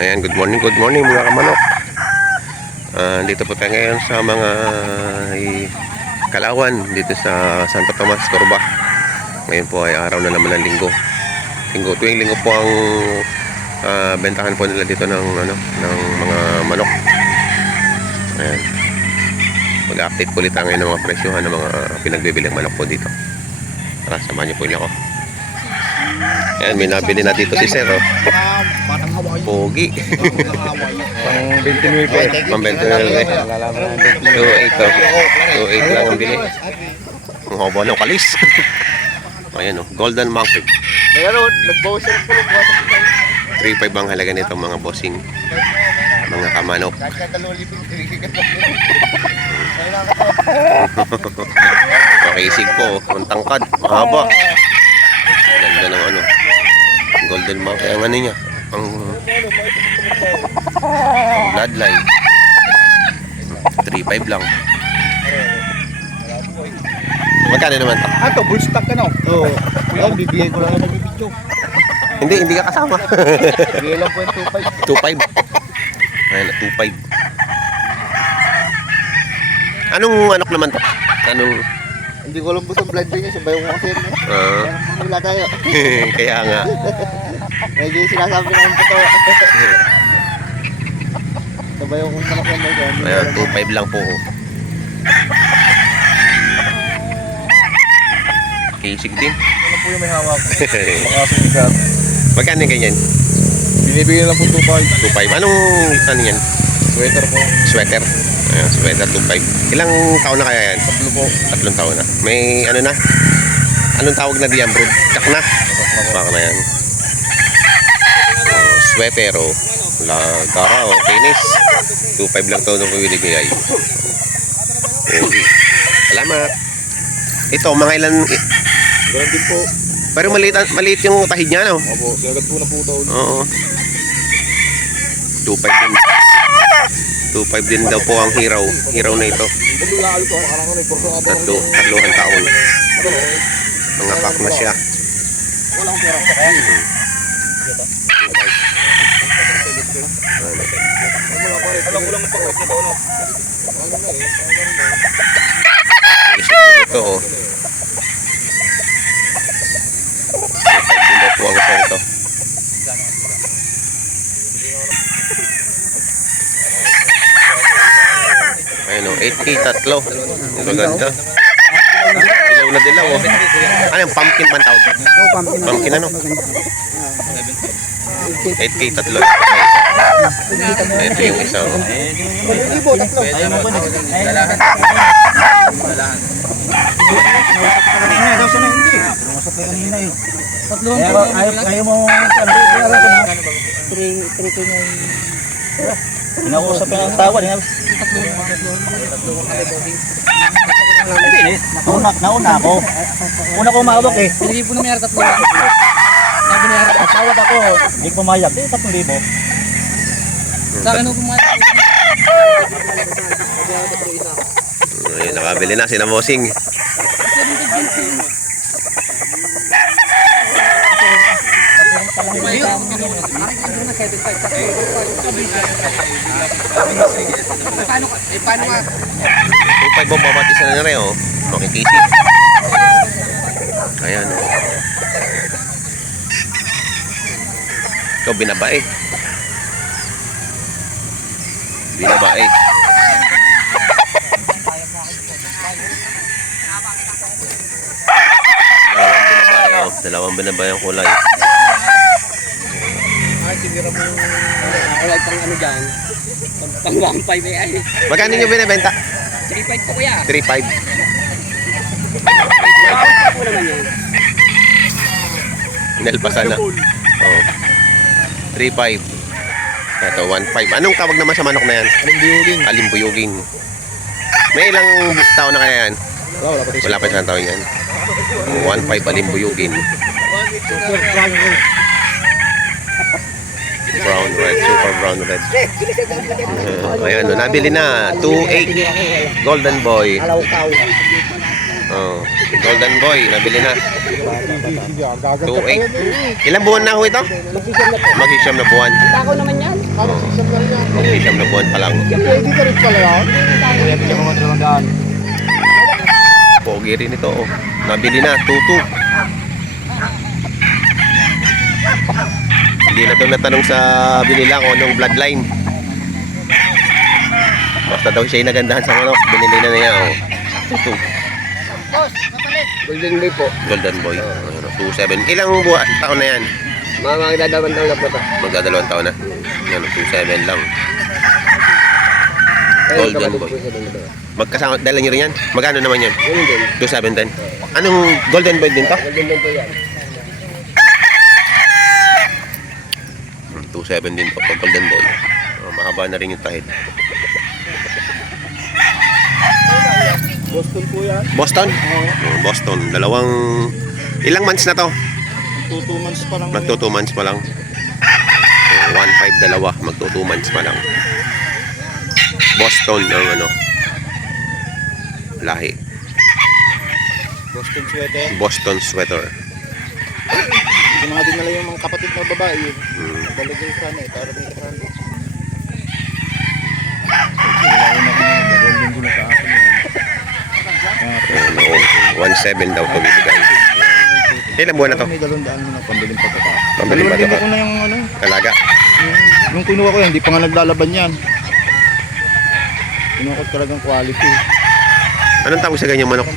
Ayan, good morning mga kamanok. Dito po tayo ngayon sa mga Kalawan dito sa Santo Tomas, Corba. Ngayon po ay araw na naman ng linggo. Tuwing linggo po ang bentahan po nila dito ng mga manok. Ayan. Mag-update po ulit tayo ngayon ng mga presyohan ng mga pinagbibilang manok po dito. Tara, samahan niyo po niya ako. Ayan, may nabili na dito si Sir, oh. Pogi. Pang 29 Pang 29 eh. 2.8 to. 2.8 lang ang bili. Ang haba ng kalis. Ayan, oh. Golden Monkey. Meron, nag-bawas yung pulong. 3.5 ang halaga nito mga bossing. Mga kamanok. Makisig po. Ang tangkad. Mahaba. Ganda ng ano. Golden Monkey. Ang ano niya. Ang bloodline. 3.5 lang. Magkano naman to? Ato, full stock ka na. Oo. Yan, bibigay ko lang ng video. Hindi ka kasama. Bibigay lang po yung 2.5. 2.5. Ayan, 2.5. Anong anak naman to? Anong... Hindi ko alam po sa blood niya, sabay ko kasi. Wala tayo. Kaya nga. Medyo yung sinasabi na yung totoo. Sabay ko kung manok yan dyan. Ayan, 2.5 lang po. Kisig din. Ano po yung may hawak? Makasigat. Magkano ganyan? Binibigyan lang po 2.5. 2.5. Anong ano yan? Sweater po. Sweater. Ayan, sweater 2.5. Ilang taon na kaya yan? 3 po. 3 taon na. May ano na? Anong tawag na diyan, bro? Chak na? Baka na yan. Sweater, oh. Gara, oh. Finish. 2.5 lang taon na pinibigay. Okay. Salamat. Ito, mga ilan... Ganun din po. Pero maliit yung tahid niya, no? Opo, sinagat po na po taon. Oo. 2.5 din. 2.5 din daw po ang hiraw. Hiraw na ito. Tatluhan taon. Mga pack na siya. Walang pera. Ito, oh. 2.5 din daw po ang isa nito. Ayun, oh. 8K tatlo. Maganda. Dilaw na dilaw, oh. Ano yung pumpkin man tawag? Pumpkin ano? 8K tatlo. Ito yung isa, oh. Ayaw mo inausap yung tawad. Nauna ako. Una ko umawak eh. Hindi po namayari 3. Sabi niya, tawad ako. Hindi pumayag. 3,000. Sa akin nung pumayari. Ay, nakabili na si Namosing. Paano nga? 2.5 mo, babati sa na rin, oh. Makikisip. Ayan, oh. Ito, binabae. Binabae. Dalawang binabae ang kulay. Tinira mo yung pang ano dyan. Pang 1.5 ay. Magkano nyo binibenta? 3.5 po kuya. 3.5. Po naman yun. Inalpasan na. Oo. 3.5. Ito, 1.5. Anong tawag naman sa manok na yan? Alimbuyugin. Alimbuyugin. May ilang taon na kaya yan? Wala pa isang taon yan. 1.5 alimbuyugin. Brown red, super brown red. Ayan, no, nabili na 2.8 Golden Boy. Oh, Golden Boy, nabili na. Sige, gaganda pa 2.8. yan eh. Ilang buwan na ho ito? Mag-isip na po. Mag-isyam na buwan. Tako naman yan. Parang sisam lang yan. Mag-isyam na buwan pa lang. Pwede ka rin pala yan. Kaya pinag mga 200. Pogi rin ito. Oh. Nabili na. 2.2. Hindi na ito natanong sa binila ko anong bloodline. Basta daw siya yung nagandahan sa manok. Binili na niya. Oh. 2.2. Golden Bay po. Golden Boy. 2.7. Ilang taon na yan? Mga magdadawang taon na po ito. Magdadalawang taon na. Yan, 2.7 lang. Ayun, Golden kapatid Boy. po siya dun. Magkasama, dala nyo rin yan? Magkano naman yan? Yun din. 2.7 din. Anong Golden Boy din to? Golden Bay po yan. 2.7 din to, pag Golden Boy. Mahaba na rin yung tahid. Boston po yan. Boston? Boston. Ilang months na to? 2 months pa lang. Magto 2 months pa lang. 1.5 dalawa. Magto 2 months pa lang. Boston ang ano. Lahi. Boston sweater. Boston sweater. Yung mga dinala yung mga kapatid na babae yun. Hmm. Dalagay sana eh, para dito sa akin. Ano, 1.7 daw to bibigay. Ilang buwan na to? May 200 mo na pambiling pagkaka. Pambiling Dalawang libo pagkaka. ko na yung ano. Talaga. Yung kinuha ko yan, hindi pa nga naglalaban yan. Kinuha ko talagang quality. Anong tawag sa ganyang manok?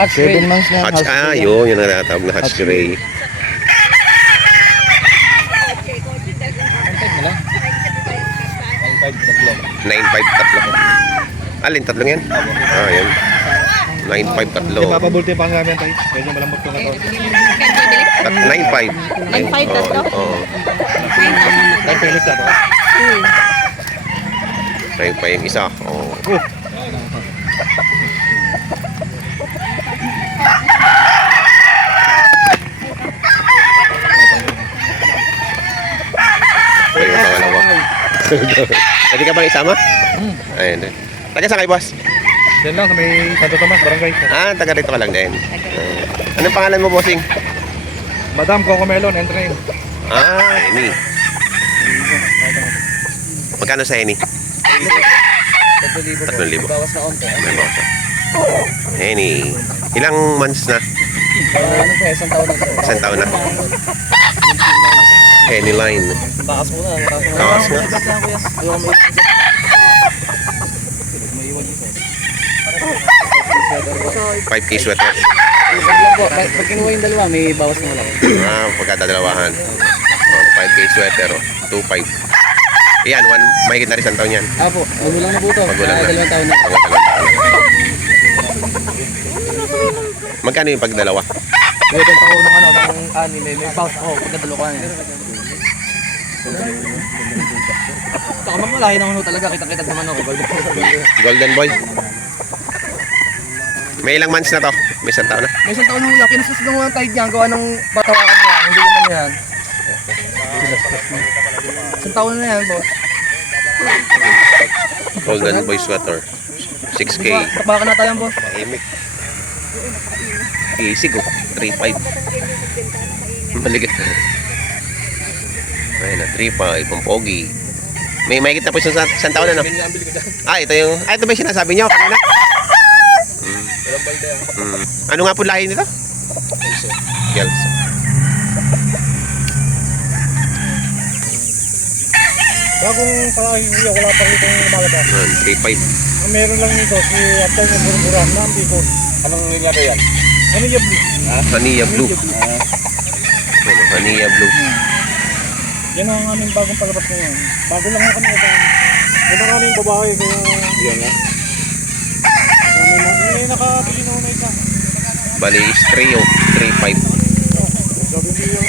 Hatch 7 months na. Hatch, yun. Yung natawag na Hatch Gray. Wala. 9.5 tatlo. Alin, tatlong yan? Yun. 9.5 tatlo. Papabulti pa nga namin tayo. Pwede malambot ko na to. 9.5. 9.5 tatlo? Oo. Ay, pilis na to. 9.5 yung isa. Oo. Ito yung pangalawa. Pwede ka bang isama? Ayun. Taga saan kayo, boss? Yan lang, may Santo Tomas, barangay. Taga rito ka lang din. Anong pangalan mo, bossing? Madam Coco Melon, entrain. Eni. Magkano sa Eni? 3,000. Bawas na konti. May bawas na. Eni. Ilang months na? Ano po, isang taon na po. Isang taon na. Eni line. Bakas mo na. Bakas na. Ayaw may 5K sweater. lang po. Pag kinuha yung dalawa, may bawas na wala. Pagkadalawahan. 5K sweater. 2.5. Yan, mahigit na rin isang taon yan. Po, magulang na po ito. Magulang na. Dalawang taon na. Magkano yung pagdalawa? Ito ang taon ng ano, ng anin, may bawas ako. Pagkadalo ka niya. Saka mamalahin naman ho talaga, kita-kita naman ako. Golden Boy. May ilang months na to? May isang taon na? May isang taon na hula, kinasas lang ang tide niya, gawa ng batawakan niya, hindi naman yan. Isang taon na yan, boss. Golden Boy sweater. 6K. Baka na tayo, boss. Tahimik. Isig oh. 3.5. Maligat. Ayun na, 3.5. Ang pogi. May mahigit na po isang taon na, no? Ito yung... ito ba yung sinasabi niyo kanina? Ano nga po lahi nito? Gelso. Bagong palahin niya, wala pa rin itong malabas. 3.5. Meron lang nito, si Aptal ng Burburan, ng Bicol. Anong nangyari yan? Ano yung blue? Vanilla Blue. Vanilla Blue. Yan ang aming bagong palabas ngayon. Bago lang nga kami ba? Yan ang aming babae, kaya... Yan nga. May nakabili na una isa. Bali, Strio. 3.5. Sabi niyo yung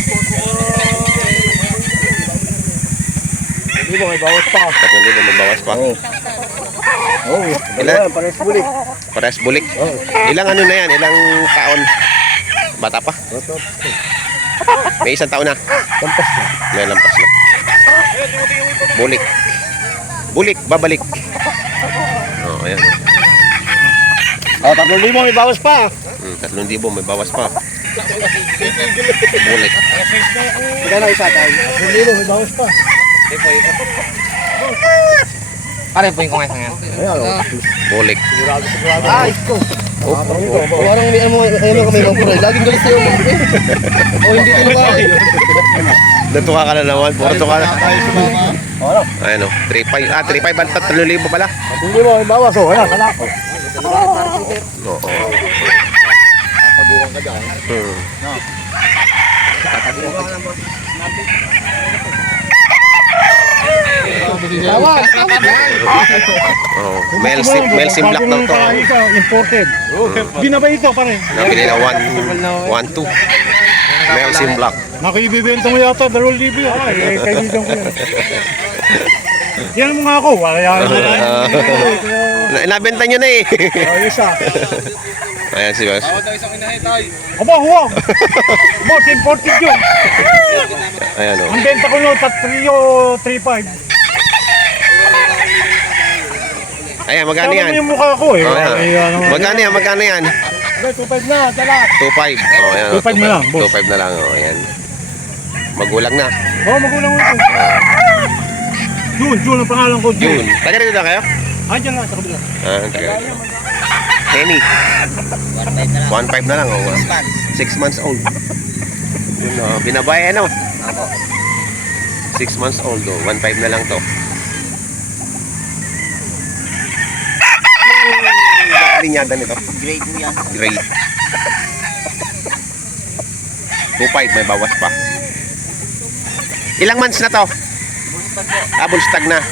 hindi ba, may bawas pa. 3,000 magbawas pa. Oo. Ilan? Pares bulik. Parehas bulik. Ilang ano na yan? Ilang taon? Bata pa? May isang taon na. Lampas na. May lampas na. Bulik. Bulik, babalik. Ayan. 3,000 may bawas pa. 3,000 may bawas pa. Bulik. Magkano isa tayo? Lilo, may bawas pa. Pare po yung kumain ngayon. Bulik. Sigurado. Ay, ito. Parang may ano kami mga puro. Laging galit sa'yo mga puro. O hindi ito na ba? Natuka ka na naman. Puro tuka na. Wala. Ayan o. 3.5. 3.5 ang 3,000 pala. Hindi mo, may bawas. Oh, ayan, kalako. Oo. Paguhan ka dyan. Tawas! Oh. Mel Sim Black daw to. Imported. Binabay ito pa rin. Nabili na 1.2. Mel Sim Black. Nakibibenta mo yata, 2,000 yan. Ay, kaibigan ko yan. Yan mo nga ako. Wala yan. Nabenta nyo na eh. Ayos ah. Ayan si Boss. Aba, huwag. Boss, imported yun. Ayan o. Ang benta ko yun, 3,500. Ayan, magkano Tama yan? mo yung mukha ko eh. Oh, ayan. Ay, ano, Magkano yan? Magkano yan? 2,500 na, tala. 2.5. Oh, ayan. 2.5 na lang, boss. 2.5 na lang. Oh, ayan. Magulang na. Oo, magulang mo ito. June ang pangalan ko, June. June. Taga rito na kayo? Ah, dyan lang, sa kabila. Taga. Henny. 1.5 na lang. Oh. 6 months old. Yun, oh. Binabae ano? 6 months old. Oh. 1.5 na lang to. Linyada nito. Grade mo yan. Great. 2.5 may bawas pa. Ilang months na to? Bullstag na.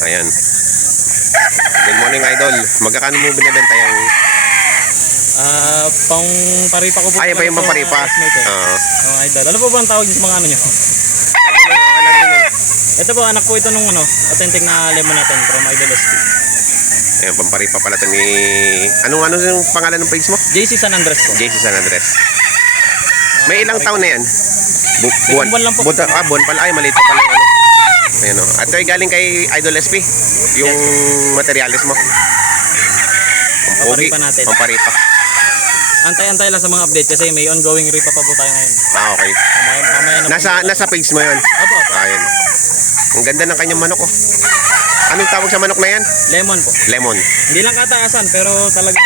Ayan. Good morning, idol. Magkakano mo binibenta yung... Pang paripa ko po. Ay, pa yung paparipa. Idol. Ano po ba ang tawag sa mga ano nyo? Ito po, anak po ito nung authentic na lemon natin from Idol SP. Ayan, pamparipa pala ito ni... Ano yung pangalan ng page mo? JC San Andres po. JC San Andres. May ilang taon na yan? Buwan lang po. Buwan pala. Ay, maliit pa pala yung ano. Ayan o. At ito ay galing kay Idol SP. Yung materialis mo. Paparipa natin. Pamparipa. Antay-antay lang sa mga update kasi may ongoing ripa pa po tayo ngayon. Okay. Mamaya na po. Nasa page mo yun? Opo. Ayan. Ang ganda ng kanyang manok oh. Anong tawag sa manok na yan? Lemon po. Lemon. Hindi lang kataasan pero talagang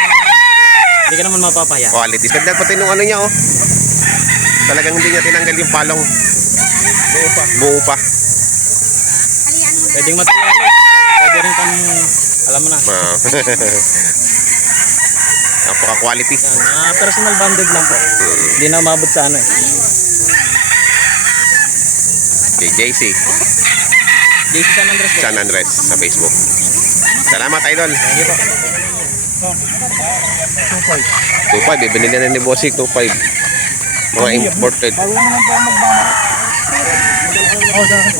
hindi ka naman mapapahiya. Quality. Ganda pati nung ano niya oh. Talagang hindi niya tinanggal yung palong. Buo pa. Pwedeng materialis. Pwede rin kang alam mo na. Napaka-quality. Yan, personal banded lang po. Hindi na umabot sa ano eh. Okay, JC JC San Andres po. San Andres sa Facebook. Salamat, idol. Thank you po. 2.5. Binili na ni Bossy 2.5. Mga imported. Bago mo lang pa magbama. Oo, sa akin.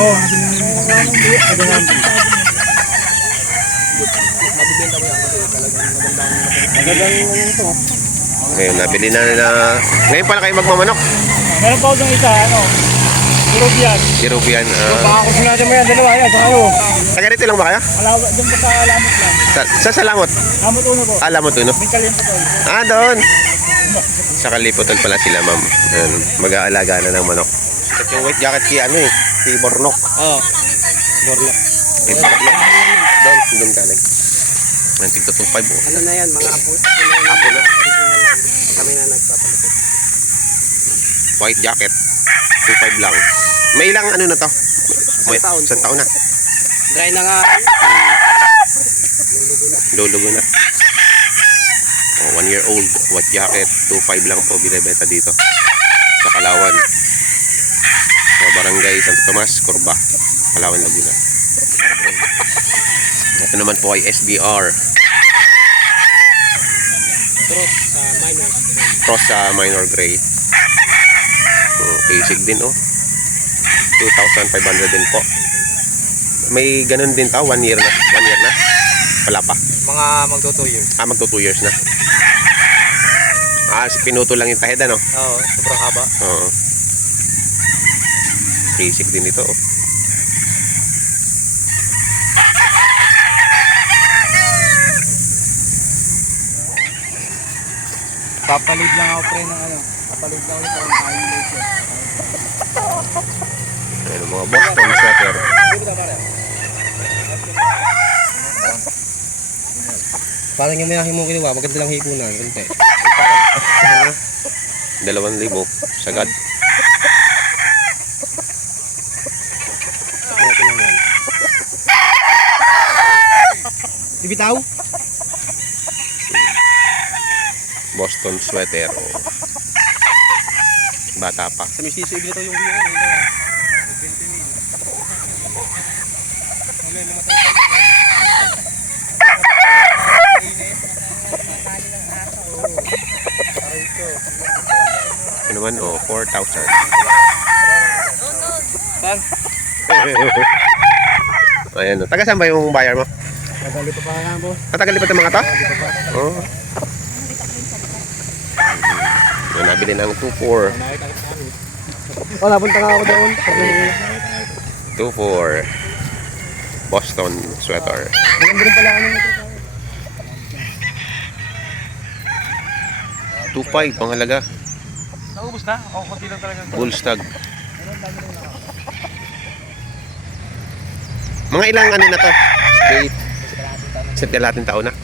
Oo, magandang ito. Ngayon, nabili na. Ngayon pala kayo magmamanok. Meron pa ako dong isa, Peruvian. Peruvian. Baka kung natin mo yan, dalawa yan, sa ano. Taga rito lang ba kaya? Alawa, dyan pa sa Lamot lang. Sa Salamot? Lamot uno po. Alamot uno. May kalimpo ko. Doon. Sa Kalipotol pala sila, ma'am. Ayan, mag-aalaga na ng manok. Ito yung white jacket kay ano eh. Si Bornok. Oo. Borlok. Si Bornok. Doon ka lang. Ang tigto 2.5 oh. Ano na yan, mga apo. Apo na. Kami na nagpapalapit. White jacket. 2.5 lang. May ilang ano na to? May, taon isang taon na. Dry na nga. Lulugo na. Oh, 1 year old. White jacket. 2.5 lang po binibenta dito. Sa Kalawan. Sa Barangay Santo Tomas, Corba. Kalawan, Laguna. Ito naman po ay SBR. Cross sa minor gray. Basic din oh. 2,500 din po. May ganun din tao, 1 year na. 1 year na. Wala pa. Mga magto 2 years. Magto 2 years na. Pinuto lang yung tahid ano. Oo, sobrang haba. Oo. Basic din ito oh. Papalid lang ako pre ng ano. Papalid lang ulit ako ng kain later. Ayan, mga Boston sweater. Parang yung may mo kinuha, maganda lang hipunan. Kunti. 2,000 sagad. Bibitaw? Boston sweater. Oh. Bata pa. Sa mistiso, ibitaw yung biyo. Ano naman, oh, 4,000. Saan? Ayan, oh. Taga saan ba yung buyer mo? Kadali pa yan, boss. Matagal pa itong mga to? Oo. Oh. Yung nabili ng 2,400. Wala, punta nga ako doon. 2,400. Boston sweater. Maganda rin pala ano nito. 2,500 ang halaga. Naubos na? O, konti lang talaga. Bullstag. Mga ilang ano na to? Wait. Set kalating taon na.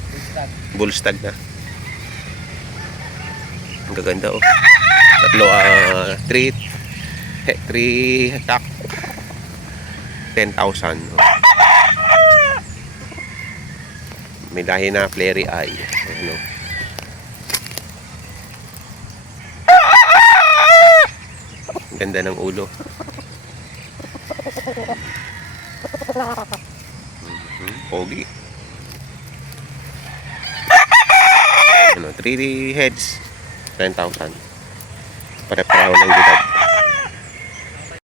Bullstag na. Ang gaganda oh. Tatlo 3 tack 10,000 oh. May lahi na flary eye. Ano? Ganda ng ulo. Pogi. Ano, 3 heads 10,000. Pare-pareho ng edad.